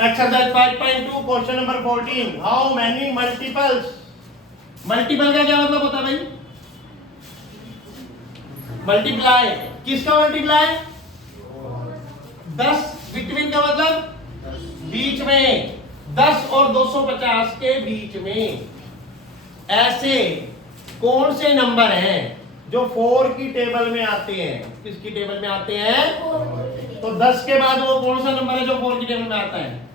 Exercise 5.2 question number 14 how many multiples. Multiple का क्या मतलब होता है भाई? मल्टीप्लाई। किसका मल्टीप्लाई? 10 बिटवीन का मतलब बीच में, 10 और 250 के बीच में। ऐसे कौन से नंबर हैं जो 4 की टेबल में आते हैं? किसकी टेबल में आते हैं? तो 10 के बाद वो कौन सा नंबर है जो 4 की टेबल में आता है?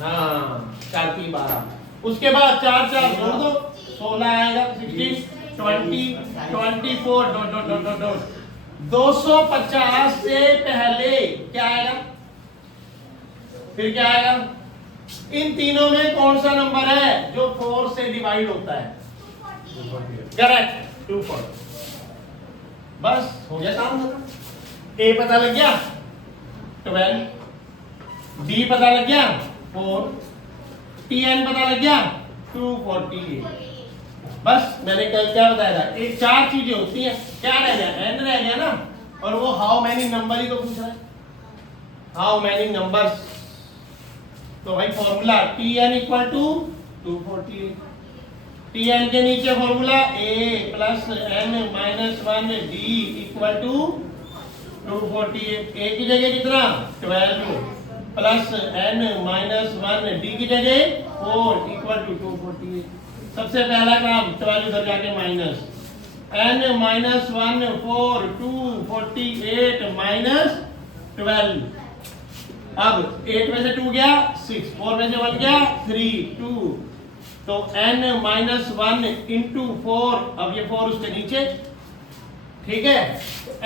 हाँ, 4 की 12। उसके बाद 4 4 जोड़ दो, 16 आएगा, 16 20 24 dot dot dot dot dot 250 से पहले क्या आएगा? फिर क्या आएगा? इन तीनों में कौन सा नंबर है जो 4 से डिवाइड होता है? करेक्ट, 240। बस हो गया काम खत्म। ए पता लग गया 12, बी पता लग गया 4, टीएन पता लग गया 248। बस मैंने कल क्या बताया था, एक 4 चीजें होती हैं। क्या रह गया? एन रह गया ना, और वो हाउ मैनी नंबर ही तो पूछ रहा है, हाउ मैनी नंबर्स। तो भाई formula T N equal to 248। T N के नीचे formula A plus N minus 1 D equal to 248। A की जगह कितना? 12 प्लस एन माइनस 1 डी की जगह 4 इक्वल टू 248। सबसे पहला काम 12 उधर जाके माइनस एन माइनस 1 4 248 माइनस 12। अब 8 में से 2 गया 6, 4 में से 1 गया 3 2, तो n माइनस 1 इंटू 4। अब ये 4 उसके नीचे, ठीक है।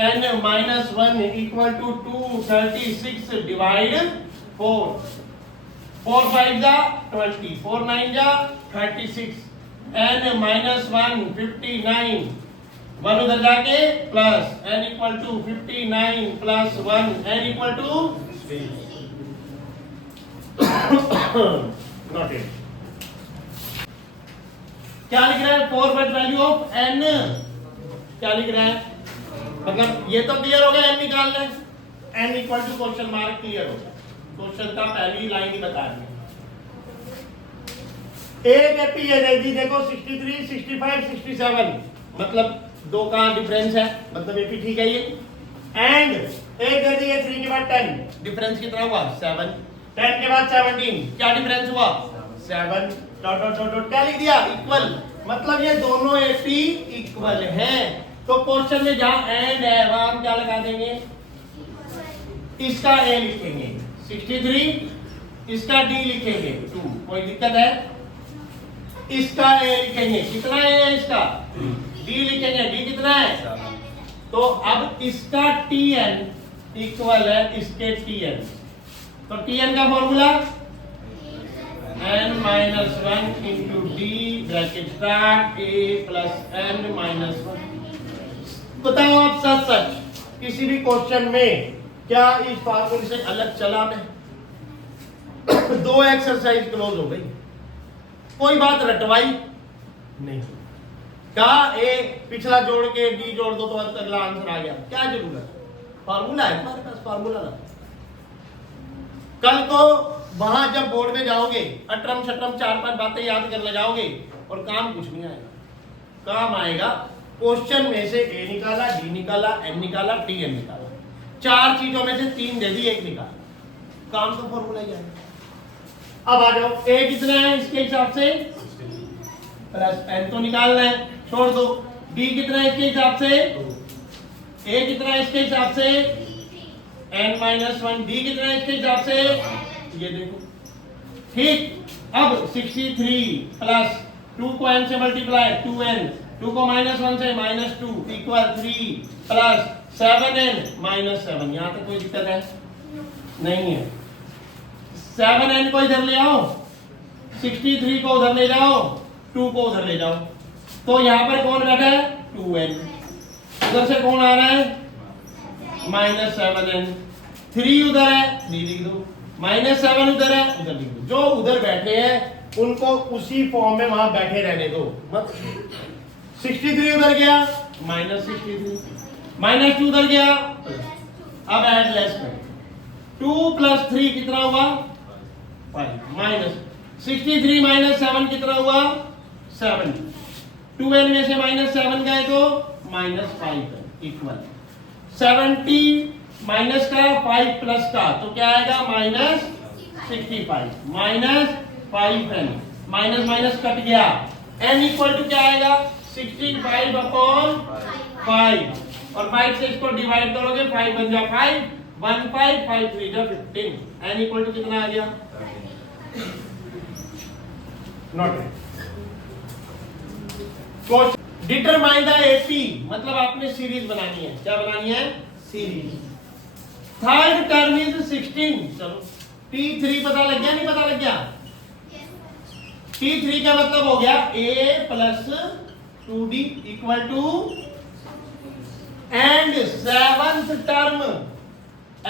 n minus 1 equal to 236 divide 4। 4 5 जा 20, 4 9 जा 36। n माइनस 1 59, 1 उधर जाके plus n equal to 59 plus 1 n equal to not it. क्या लिख रहा है? 4 बट वैल्यू ऑफ n। क्या लिख रहा है? मतलब ये तो क्लियर हो गया, n निकालना है। n equal to question mark clear हो गया। क्वेश्चन का पहली लाइन ही बता दी। एक एपी ये दे दी देखो 63 65 67, मतलब 2 का डिफरेंस है, मतलब एपी ठीक है ये। एंड एक दे दी 3 के बाद 10, डिफरेंस कितना हुआ? 7। 10 के बाद 17, क्या डिफरेंस हुआ? 7 डॉट डॉट डॉट डॉट क्या लिख दिया? इक्वल। मतलब ये दोनों एपी इक्वल हैं। तो क्वेश्चन में जहां एंड है वहां हम क्या लगा देंगे? इसका ए लिखेंगे 63, इसका डी लिखेंगे 2, कोई दिक्कत है? इसका ए लिखेंगे, कितना ए है इसका? डी लिखेंगे, डी कितना है? तो अब इसका टीएन इक्वल है इसके टीएन। तो टीएन का formula n minus 1 into D bracket start a plus n minus 1। बताओ आप सच सच किसी भी क्वेश्चन में क्या इस फॉर्मूले से अलग चला मैं? 2 एक्सरसाइज क्लोज हो गई, कोई बात रटवाई नहीं। क्या ए पिछला जोड़ के डी जोड़ दो तो अगला आंसर आ गया, क्या जरूरत? फॉर्मूला है तुम्हारे पास, फॉर्मूला ला। कल को वहां जब बोर्ड में जाओगे अटरम शटरम 4-5 बातें याद करने जाओगे और काम कुछ नहीं आएगा। काम आएगा क्वेश्चन में से ए निकाला, डी निकाला, एन निकाला, टी एन निकाला, 4 चीजों में से 3 दे दी, 1 निकाला, काम तो फॉर्मूला ही आएगा। अब आ जाओ, ए कितना है इसके हिसाब से प्लस एन तो निकालना है, छोड़ दो। डी कितना है इसके हिसाब से, ए कितना है इसके हिसाब से n माइनस 1, डी कितना है इसके हिसाब से, ये देखो, ठीक। अब 63 प्लस 2 को n से मल्टीप्लाई 2n, 2 को माइनस 1 से minus 2 equal 3 plus 7n minus 7। यहां तक कोई दिक्कत है? नहीं है। 7n को इधर ले आओ, 63 को उधर ले जाओ, 2 को उधर ले जाओ, तो यहां पर कौन बैठा है? 2n। उधर से कौन आ रहा है? Minus 7n। 3 उधर है, 3 लिख दो, माइनस 7 उधर है, उधर लिख दो। जो उधर बैठे हैं उनको उसी फॉर्म में वहां बैठे रहने दो मत। 63 उधर गया माइनस 63, माइनस 2 उधर गया, अब ऐड लेस कर 2 प्लस 3 कितना हुआ 5 माइनस 63 माइनस 7 कितना हुआ 7 12 में से माइनस 7 गए तो माइनस 5 इक्वल 70 माइनस का 5 प्लस का तो क्या आएगा minus 65 minus 5n minus minus cut गया n इक्वल टू क्या आएगा 65 अपॉन 5 और 5 से इसको डिवाइड करोगे 5 बन जा 5 1 5 5 3 जा 15 n इक्वल टू कितना आ गया not question determine the AP मतलब आपने सीरीज बनानी है क्या बनानी है सीरीज थर्ड टर्म इज 16 चलो T3 पता लग गया नहीं पता लग गया T3 का मतलब हो गया a plus 2d equal to and seventh term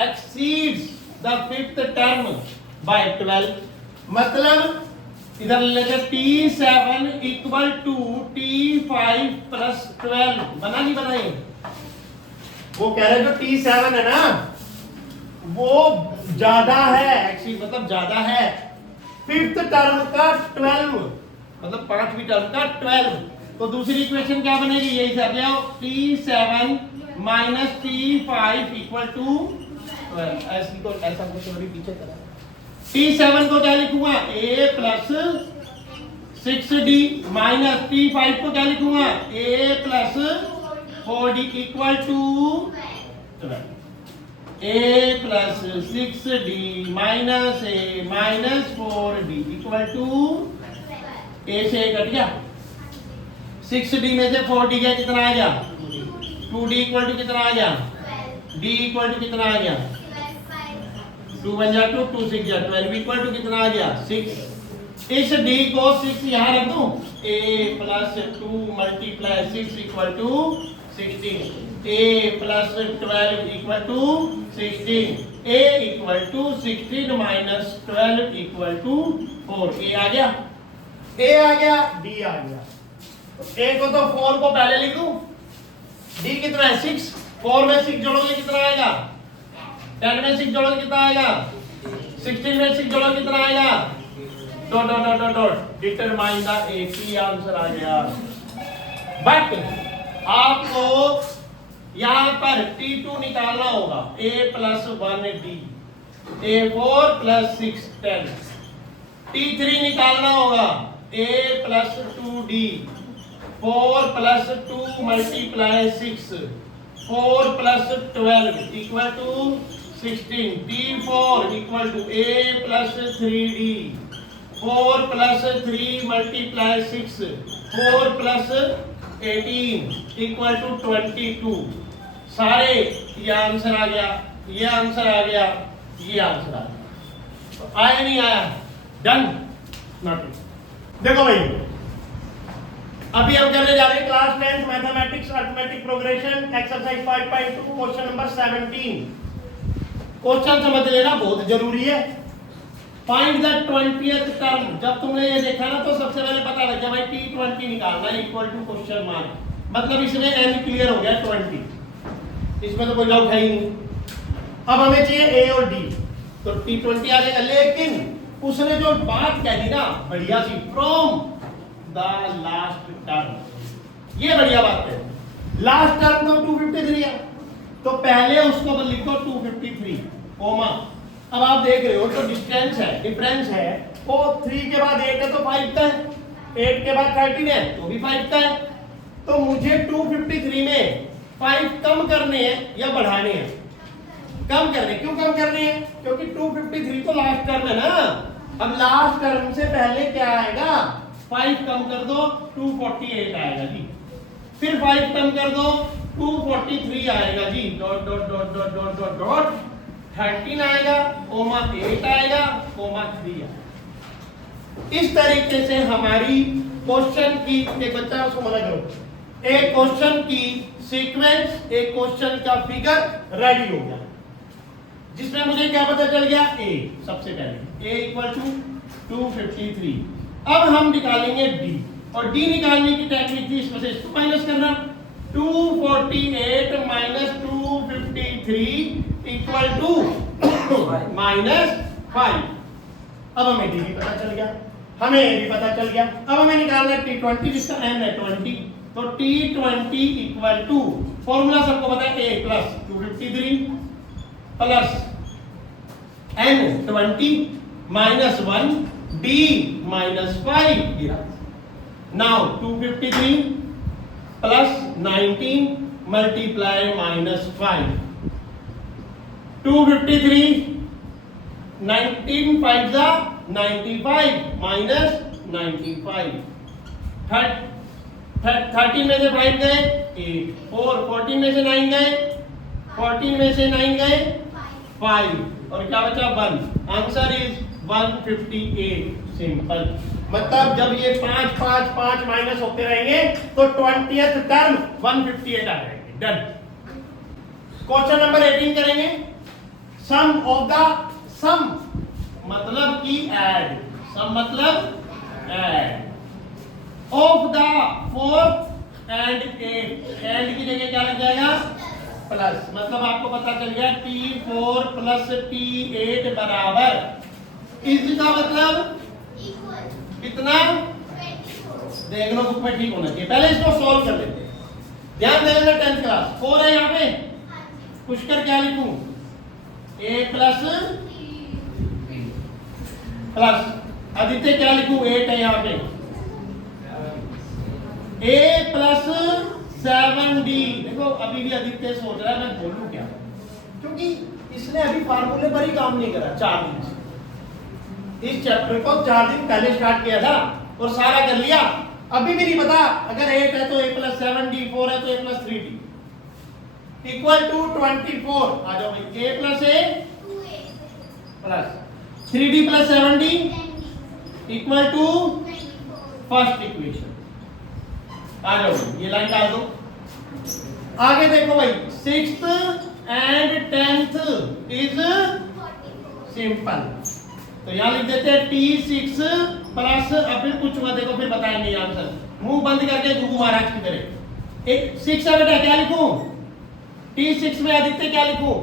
exceeds the fifth term by 12 मतलब इधर लेके T7 equal to T5 plus 12 बना नहीं बनाई वो कह रहे जो T7 है ना वो ज्यादा है एक्सीड मतलब ज्यादा है फिफ्थ टर्म का 12 मतलब पांचवी टर्म का 12 तो दूसरी इक्वेशन क्या बनेगी यही कर ले आओ T7 minus T5 equal to 12 ऐसी तो ऐसा कुछ अभी पीछे करा T7 को क्या लिखूंगा a plus 6d minus T5 को क्या लिखूंगा a plus 4d equal to 12 a plus 6d minus a minus 4d equal to a से a कट गया 6d में से 4d गया कितना आ गया 2d इक्वल टू कितना आ गया d इक्वल टू कितना आ गया 2 बन जा 2 2 6 जा 12 इक्वल टू कितना आ गया 6 इस d को 6 यहां रख दूं a plus 2 multiply 6 equal to 16 a plus 12 equal to 16 a equal to 16 minus 12 equal to 4 a आ गया b आ गया a को तो 4 को पहले लिख दूं d कितना है 6 4 में 6 जोड़ोगे कितना आएगा 10 में 6 जोड़ोगे कितना आएगा 16 में 6 जोड़ोगे कितना आएगा dot dot dot dot dot determine the AP answer आ गया बट आपको यहां पर T2 निकालना होगा a plus 1d a4 plus 6 10 T3 निकालना होगा a plus 2d 4 plus 2 multiply 6 4 plus 12 equal to 16 T4 equal to a plus 3d 4 plus 3 multiply 6 4 plus 18 equal to 22 सारे ये आंसर आ गया ये आंसर आ गया ये आंसर आ गया तो आया नहीं आया डन नॉट देखो भाई अभी हम करने जा रहे हैं class 10 mathematics arithmetic progression exercise 5.2 question number 17 question समझ लेना बहुत जरूरी है फाइंड द 20th टर्म जब तुमने ये देखा ना तो सबसे पहले पता लग गया भाई T20 निकालना है इक्वल टू क्वेश्चन मार्क मतलब इसमें n क्लियर हो गया 20 इसमें तो कोई डाउट है ही नहीं अब हमें चाहिए a और d तो T20 आ जाएगा लेकिन उसने जो बात कह दी ना बढ़िया सी फ्रॉम द लास्ट टर्म ये बढ़िया बात है लास्ट टर्म तो 253 है तो पहले उसको लिखो 253 कोमा अब आप देख रहे हो तो डिफरेंस है वो 3 के बाद 8 है तो 5 का है 8 के बाद 13 है तो भी 5 का है तो मुझे 253 में 5 कम करने हैं या बढ़ाने हैं कम करने क्यों कम करने हैं क्योंकि 253 तो लास्ट टर्म है ना अब लास्ट टर्म से पहले क्या आएगा 5 कम कर दो 248 आएगा जी फिर 5 कम कर दो 243 आएगा जी dot dot dot dot dot dot dot 13 आएगा कोमा 8 आएगा कोमा 3 आएगा इस तरीके से हमारी क्वेश्चन की एक बच्चा उसको मना करो एक क्वेश्चन की सीक्वेंस एक क्वेश्चन का फिगर रेडी हो गया जिसमें मुझे क्या पता चल गया a सबसे पहले a इक्वल टू 253 अब हम निकालेंगे d और d निकालने की टेक्निक थी इसमें से इसको माइनस करना 248 माइनस 253 इक्वल टू -5। अब हमें डी भी पता चल गया, हमें ए भी पता चल गया। अब हमें निकालना है T20 जिसका n है 20। तो T20 इक्वल टू फॉर्मूला सबको पता है a plus 253 plus n20 minus 1 d minus 5। Now 253 plus 19 multiply minus 5। 253 19 5 जा 95 माइनस 95। 13 में से 5 गए 8, 4 14 में से 9 गए 14 में से 9 गए 5 और क्या बचा 1। Answer is 158। सिंपल। मतलब जब ये 5 5 5 माइनस होते रहेंगे तो 20th टर्म 158 आ जाएंगे। डन। क्वेश्चन नंबर 18 करेंगे। सम ऑफ द सम मतलब की ऐड, सम मतलब add of the 4 and 8। And की जगह क्या लग जाएगा प्लस, मतलब आपको पता चल गया T4 प्लस T8 बराबर इसका मतलब कितना, देख लो बुक में ठीक होना चाहिए। पहले इसको सॉल्व कर लेते हैं। ध्यान देना 10th क्लास 4 है यहाँ पे, पुष्कर क्या लिखूं a प्लस प्लस आदित्य क्या लिखूं 8 है यहाँ पे a प्लस 7d। देखो अभी भी आदित्य सोच रहा है मैं बोलूं क्या, क्योंकि इसने अभी फार्मूले पर ही काम नहीं करा 4 दिन से। इस चैप्टर को 4 दिन पहले स्टार्ट किया था और सारा कर लिया, अभी भी नहीं पता। अगर 8 है तो a प्लस 7d, 4 है तो a plus 3d equal to 24। आ जाओ भाई a plus a plus 3d plus 7d equal to first equation. आ जाओ भाई ये लाइन डाल दो। आगे देखो भाई 6th and 10th is simple, तो यहां लिख देते हैं T6 प्लस, अब फिर कुछ हुआ देखो फिर बताएंगे आंसर। मुंह बंद करके गुरु महाराज की तरह। एक 6 है बेटा, क्या लिखूं T6 में आदित्य क्या लिखूं,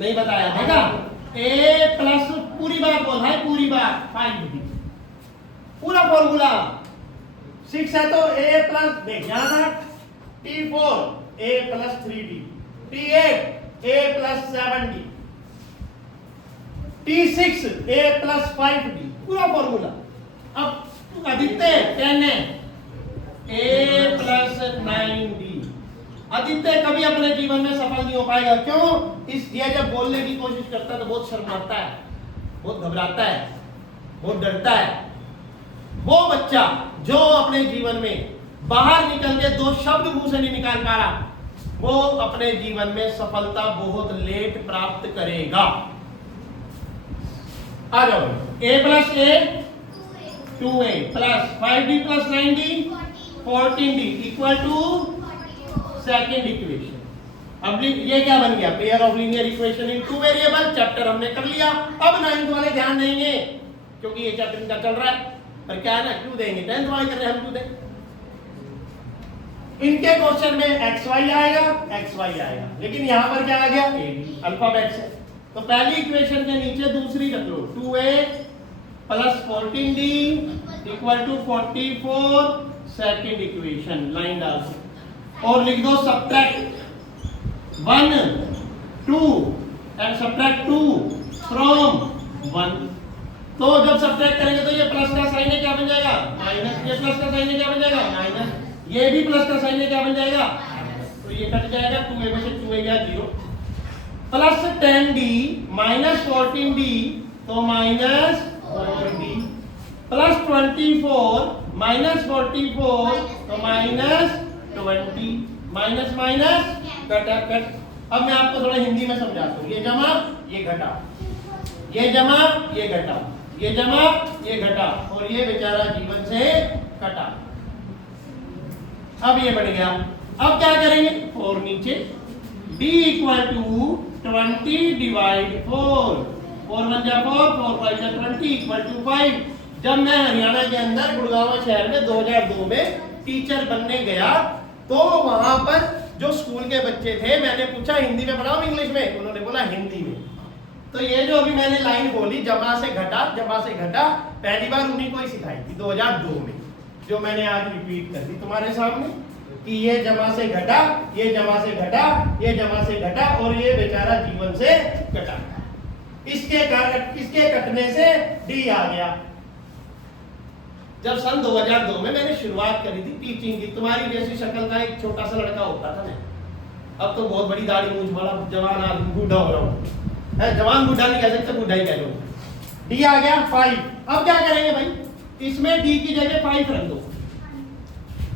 नहीं बताया देखा। a प्लस पूरी बात बोल भाई, पूरी बात 5d पूरा फॉर्मूला। 6 है तो a प्लस, देख यहां था T4 a plus 3d, T8 a plus 7d, T6 a plus 5d पूरा फॉर्मूला। अब आदित्य 10 है a प्लस 9d। आदित्य कभी अपने जीवन में सफल नहीं हो पाएगा। क्यों? इस ये जब बोलने की कोशिश करता है तो बहुत शर्माता है, बहुत घबराता है, बहुत डरता है। वो बच्चा जो अपने जीवन में बाहर निकल के 2 शब्द मुंह से नहीं निकाल पा रहा, वो अपने जीवन में सफलता बहुत लेट प्राप्त करेगा। आ जाओ a plus a 2a plus 5d plus 9d 14d equal to second equation. अब ये क्या बन गया, pair of linear equation in 2 variable. Chapter हमने कर लिया। अब 9th वाले ध्यान देंगे क्योंकि ये चैप्टर इनका चल रहा है, पर क्या है ना क्यों देंगे, 10th वाले कर रहे हैं हम, क्यों दें। इनके क्वेश्चन में xy आएगा, लेकिन यहां पर क्या आ गया a अल्फाबेट से। तो पहली इक्वेशन के नीचे दूसरी रख लो 2a plus 14d equal to 44 second equation. Line डाल दो और लिख दो सब्ट्रैक्ट 1 2 एंड सब्ट्रैक्ट 2 फ्रॉम 1। तो जब सब्ट्रैक्ट करेंगे तो ये प्लस का साइन है क्या बन जाएगा माइनस, ये प्लस का साइन है क्या बन जाएगा माइनस, ये भी प्लस का साइन है क्या बन जाएगा, तो ये कट जाएगा 2a में से 2a गया 0 प्लस 10d माइनस 14d तो माइनस 4d प्लस 24 माइनस 44 तो माइनस 20 माइनस माइनस कटा कट। अब मैं आपको थोड़ा हिंदी में समझाता हूँ। ये जमा ये घटा, ये जमा ये घटा, ये जमा ये घटा और ये बेचारा जीवन से कटा। अब ये बढ़ गया। अब क्या करेंगे 4 नीचे d इक्वल टू 20 डिवाइड 4 4 1 जा 4 4 5 जा 20 इक्वल टू 5। जब मैं हरियाणा के अंदर गुड़गांव शहर में 2002 में टीचर बनने गया तो वहां पर जो स्कूल के बच्चे थे, मैंने पूछा हिंदी में पढ़ाओ इंग्लिश में, उन्होंने बोला हिंदी में। तो ये जो अभी मैंने लाइन बोली जमा से घटा, जमा से घटा, पहली बार उन्हीं को ही सिखाई थी 2002 में, जो मैंने आज रिपीट कर दी तुम्हारे सामने कि ये जमा से घटा, ये जमा से घटा, ये जमा से घटा और ये बेचारा जीवन से घटा। इसके कटने से डी आ गया। जब सन 2002 में मैंने शुरुआत करी थी टीचिंग की, तुम्हारी जैसी शक्ल का एक छोटा सा लड़का होता था मैं, अब तो बहुत बड़ी दाढ़ी मूंछ वाला जवान आदमी बूढ़ा हो रहा हूं। जवान बूढ़ा नहीं कह सकते, बूढ़ा ही कह लो। डी आ गया 5। अब क्या करेंगे भाई, इसमें डी की जगह 5 रख दो।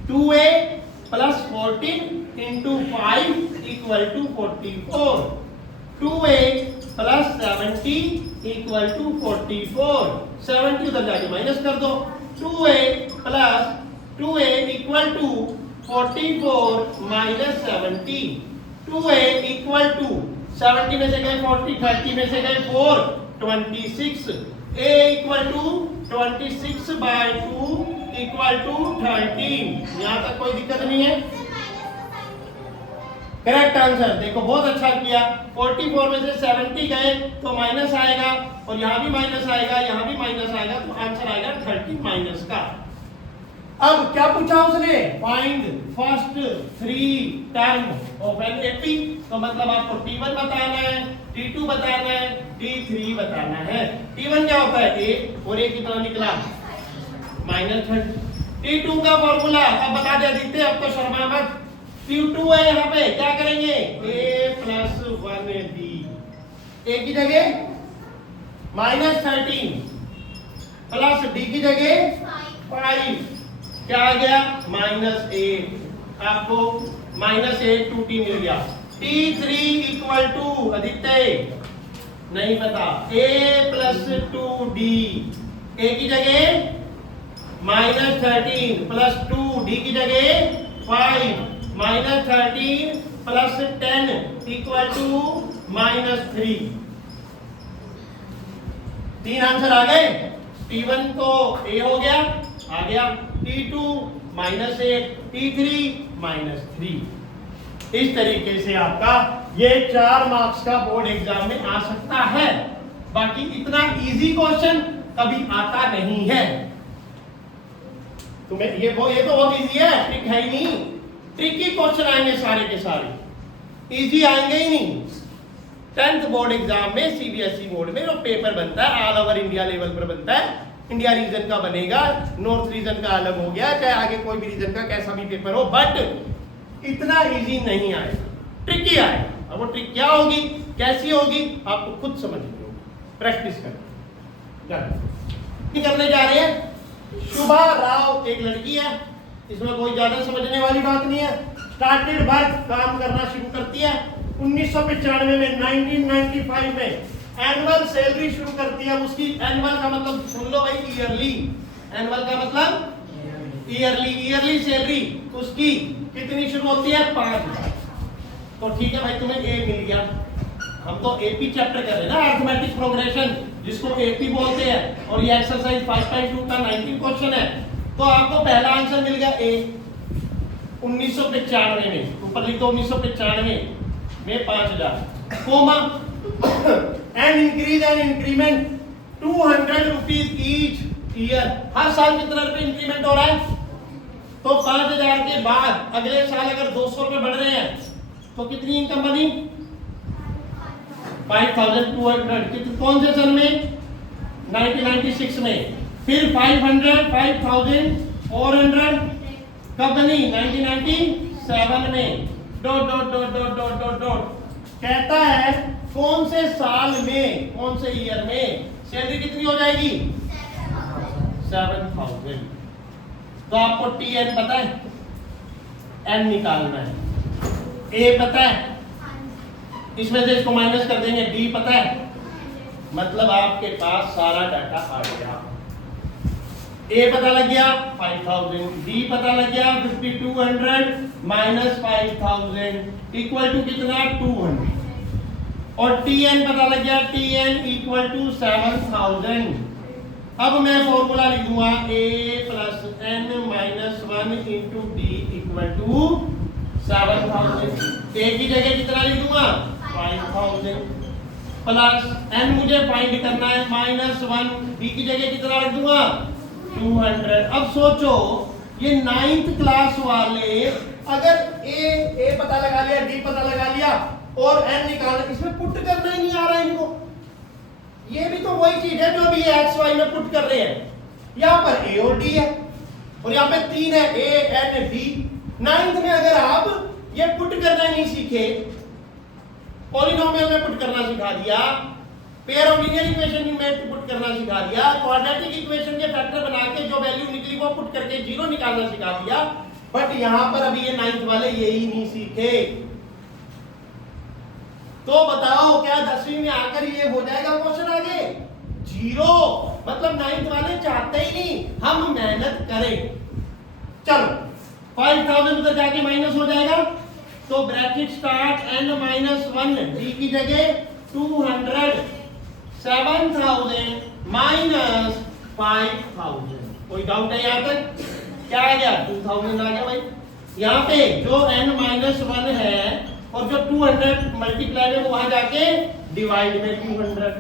2a plus 14 into 5 equal to 44। 2a plus 70 equal to 44। 70 उधर जाके माइनस कर दो। 2a equal to 44 minus 70। 2a equal to 70 में से गए 40, 30 में से गए 4, 26। a equal to 26 by 2 equal to 13। यहां तक कोई दिक्कत नहीं है। करेक्ट आंसर देखो, बहुत अच्छा किया। 44 में से 70 गए तो माइनस आएगा और यहां भी माइनस आएगा, यहां भी माइनस आएगा, तो आंसर आएगा 30 माइनस का। अब क्या पूछा उसने, find first 3 term of an AP. तो मतलब आपको T1 बताना है, T2 बताना है, T3 बताना है। T1 क्या होता है, a, और a कितना निकला -30। T2 का फॉर्मूला अब बता दे आदित्य, अब तो शर्मा मत। T2 है यहाँ पे, क्या करेंगे, a प्लस 1b, a की जगह -13 प्लस d की जगह 5, क्या आ गया -8। आपको -8 2t मिल गया। T3 इक्वल टू आदित्य नहीं पता, a प्लस 2d, a की जगह -13 प्लस 2, d की जगह 5, -13 प्लस 10 इक्वल टू -3। 3 आंसर आ गए। T1 तो a हो गया, आ गया। T2 -8, T3 -3। इस तरीके से आपका ये 4 मार्क्स का बोर्ड एग्जाम में आ सकता है। बाकी इतना इजी क्वेश्चन कभी आता नहीं है तुम्हें। ये तो बहुत इजी है, ट्रिक है ही नहीं। ट्रिकी क्वेश्चन आएंगे सारे के सारे, इजी आएंगे ही नहीं। 10th बोर्ड एग्जाम में सीबीएसई बोर्ड में जो पेपर बनता है ऑल ओवर इंडिया लेवल पर बनता है, इंडिया रीजन का बनेगा, नॉर्थ रीजन का अलग हो गया, चाहे आगे कोई भी रीजन का कैसा भी पेपर हो, बट इतना इजी नहीं आएगा, ट्रिकी आएगा। अब वो ट्रिक क्या होगी, कैसी होगी, आपको खुद समझनी होगी, प्रैक्टिस करने जा रहे हैं। शुभा राव एक लड़की है, इसमें कोई ज्यादा समझने वाली बात नहीं है। स्टार्टेड वर्क, काम करना शुरू करती है 1995 में, 1995 में एनुअल सैलरी शुरू करती है। उसकी एनुअल का मतलब सुन लो भाई, ईयरली। एनुअल का मतलब ईयरली सैलरी उसकी कितनी शुरू होती है, 5,000। तो ठीक है भाई, तुम्हें ए मिल गया। हम तो एपी चैप्टर कर रहे हैं ना, अरिथमेटिक प्रोग्रेशन, जिसको एपी बोलते हैं, और ये एक्सरसाइज 5.2 का 19 क्वेश्चन है। तो आपको पहला आंसर मिल गया ए। 1995 में, ऊपर लिख दो 1995 में 5,000, comma and increase and increment 200 rupees each year. हर साल कितना रुपए इंक्रीमेंट हो रहा है, तो 5,000 के बाद अगले साल अगर 200 रुपए बढ़ रहे हैं तो कितनी इनकम बनी, 5,200। कौन से सन में, 1996 में। फिर 500, 5,400 कब बनी, 1997 में। Dot dot dot dot dot dot dot कहता है कौन से साल में, कौन से ईयर में सैलरी कितनी हो जाएगी, 7,000। तो आपको TN पता है, N निकालना है, A पता है, इसमें से इसको माइनस कर देंगे, D पता है, मतलब आपके पास सारा डाटा आ गया। A पता लग गया 5,000, D पता लग गया 5,200 माइनस 5,000 इक्वल टू कितना, 200, और TN पता लग गया, TN इक्वल टू 7,000। अब मैं फॉर्मूला लिख दूंगा A plus N minus 1 into D equal to 7,000। A की जगह कितना लिख दूंगा, 5,000। प्लस n मुझे फाइंड करना है -1, b की जगह कितना रख दूंगा 200। अब सोचो ये 9th क्लास वाले अगर a पता लगा लिया, d पता लगा लिया और n निकालना, इसमें पुट करना ही नहीं आ रहा है इनको। ये भी तो वही चीज है जो अभी x y में पुट कर रहे हैं। यहां पर a और d है और यहां पे 3 है a n d। 9th में अगर आप ये पुट करना नहीं सीखे, पॉलिनोमियल में पुट करना सिखा दिया, पेयर ऑफ लीनियर इक्वेशन में पुट करना सिखा दिया, क्वाड्रेटिक इक्वेशन के फैक्टर बना के जो वैल्यू निकली वो पुट करके जीरो निकालना सिखा दिया, बट यहां पर अभी ये 9th वाले यही नहीं सीखे। तो बताओ क्या 10वीं में आकर ये हो जाएगा क्वेश्चन आगे? जीरो। मतलब 9th वाले चाहते ही नहीं हम मेहनत करें। चलो 5000 उधर जाके माइनस हो जाएगा, तो ब्रैकेट स्टार्ट n-1 d की जगह 200 7000 माइनस 5000। कोई डाउट है यहां तक? क्या आ गया 2000 आ गया भाई। यहां पे जो n-1 है और जो 200 मल्टीप्लाई में वो वहां जाके डिवाइड में 200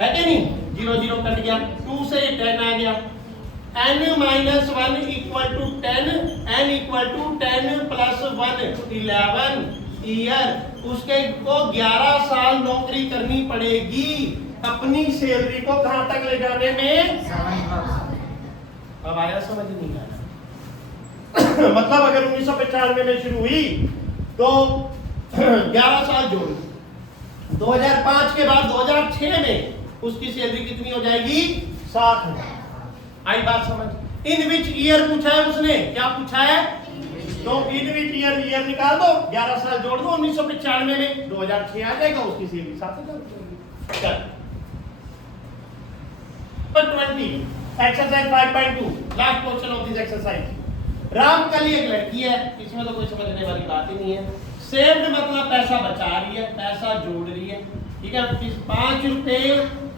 है कि नहीं, 0 0 कट गया, 2 से 10 आ गया। n-1 equal to 10, n equal to 10 plus 1 11 year. उसके को 11 साल नौकरी करनी पड़ेगी अपनी सैलरी को कहां तक ले जाने में। अब आया समझ नहीं आया? मतलब अगर 1995 में शुरू हुई तो 11 साल जोड़, 2005 के बाद 2006 में उसकी सैलरी कितनी हो जाएगी 6000। आई बात समझ? इन विच ईयर पूछा है उसने, क्या पूछा है? तो इन विच ईयर निकाल दो, 11 साल जोड़ दो 1995 में 2006 आ जाएगा, उसकी सैलरी 7000। चल पर 20 exercise 5.2 last question of this exercise. Ram कल एक लड़की है, इसमें तो कोई समझने वाली बात ही नहीं है। सेव्ड मतलब पैसा बचा रही है, पैसा जोड़ रही है, ठीक है। 5 रुपए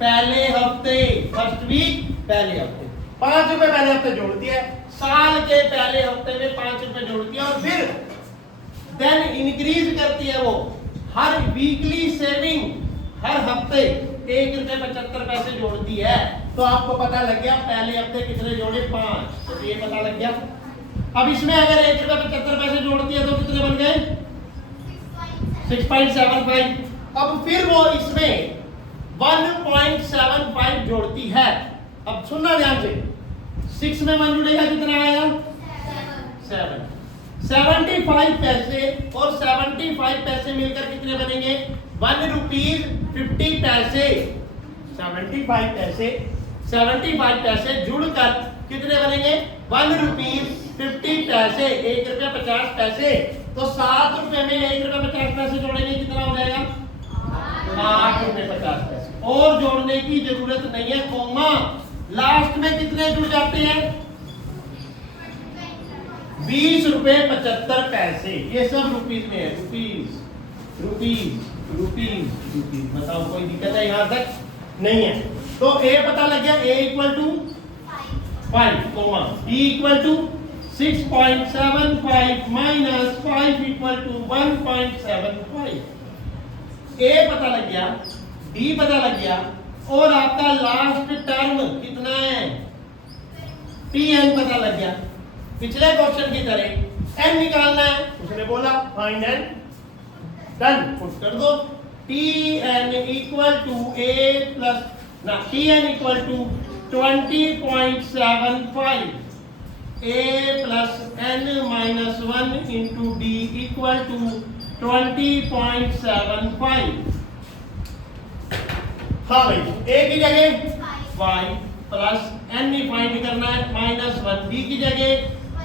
पहले हफ्ते, फर्स्ट वीक पहले हफ्ते 5 रुपए पहले हफ्ते जोड़ती है, साल के पहले हफ्ते में 5 रुपए जोड़ती है और फिर देन इंक्रीज करती है वो हर वीकली सेविंग हर हफ्ते 1 रुपए 75 पैसे जोड़ती है। तो आपको पता लग गया पहले हफ्ते कितने जोड़े 5, तो ये पता लग गया। अब इसमें अगर 1 रुपए 75 पैसे जोड़ती है तो कितने बन गए 6.75। अब फिर वो इसमें 1.75 जोड़ती है। अब सुनना ध्यान से, 6 में 1 जुड़ेगा कितना आएगा 7। 75 पैसे और 75 पैसे मिलकर कितने बनेंगे 1 रुपीज 50 पैसे। 75 पैसे जुड़कर कितने बनेंगे 1 रुपीज 50 पैसे, 1 रुपया 50 पैसे। तो 7 रुपए में 1 रुपया 50 पैसे जोड़ेंगे कितना हो जाएगा 8 रुपए 50 पैसे। और जोड़ने की जरूरत नहीं है, कोमा लास्ट में कितने जुड़ जाते हैं 20 रुपए 75 पैसे। ये सब रुपीज में है, रुपीज रुपीज रुपीज रुपीज। बताओ कोई दिक्कत है यहां तक? नहीं है। तो ए पता लग गया, a equal to 5 comma d equal to 6.75 minus 5 equal to 1.75। A पता लग गया, डी पता लग गया और आपका लास्ट टर्म कितना है Pn पता लग गया। पिछले क्वेश्चन की तरह n निकालना है, उसने बोला फाइंड n, डन, पुट कर दो। Tn equal to a plus ना Tn equal to 20.75 a plus n minus 1 into d equal to 20.75। हाँ भाई a की जगह 5 प्लस n ही फाइंड करना है -1, b की जगह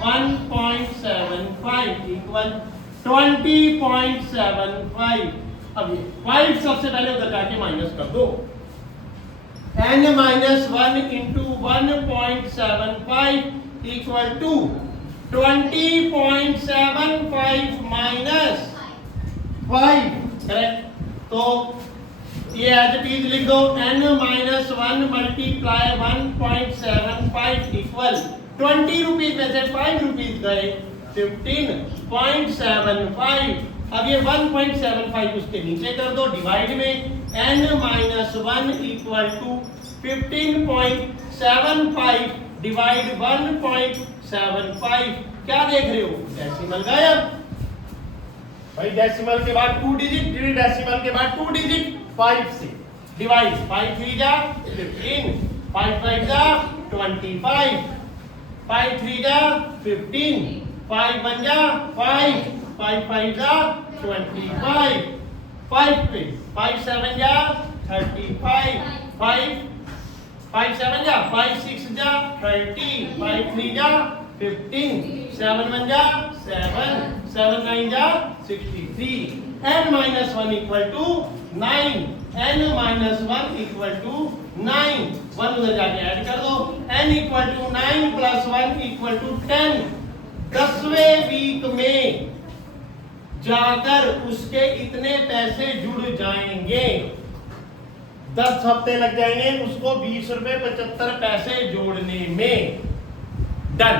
1.75 इक्वल 20.75। अब ये 5 सबसे पहले उधर जाके माइनस कर दो, n minus 1 into 1.75 equal to 20.75 minus 5, correct. तो ये एज इट इज लिख दो, n minus 1 multiply 1.75 equal 20 rupees में से 5 रुपीज गए 15.75। अब ये 1.75 उसके नीचे कर दो डिवाइड में, n minus 1 equal to 15.75 divide 1.75। क्या देख रहे हो, डेसिमल गायब। भाई डेसिमल के बाद 2 डिजिट, डेसिमल के बाद 2 डिजिट 5 से डिवाइड, 5 3 जा 15, 5 5 जा 25, 5 3 जा 15, 5 1 जा 5, 5 5 जा 25, 5 पे 5 7 जा 35, 5 5 7 जा 5 6 जा 30, 5 3 जा 15, 7 1 जा 7, 7 9 जा 63। n minus 1 equal to 9, n minus 1 equal to 9, 1 उधर जाके ऐड कर दो, n equal to 9 plus 1 equal to 10। 10वें वीक में जाकर उसके इतने पैसे जुड़ जाएंगे, 10 हफ्ते लग जाएंगे उसको 20 रुपए 75 पैसे जोड़ने में। डन।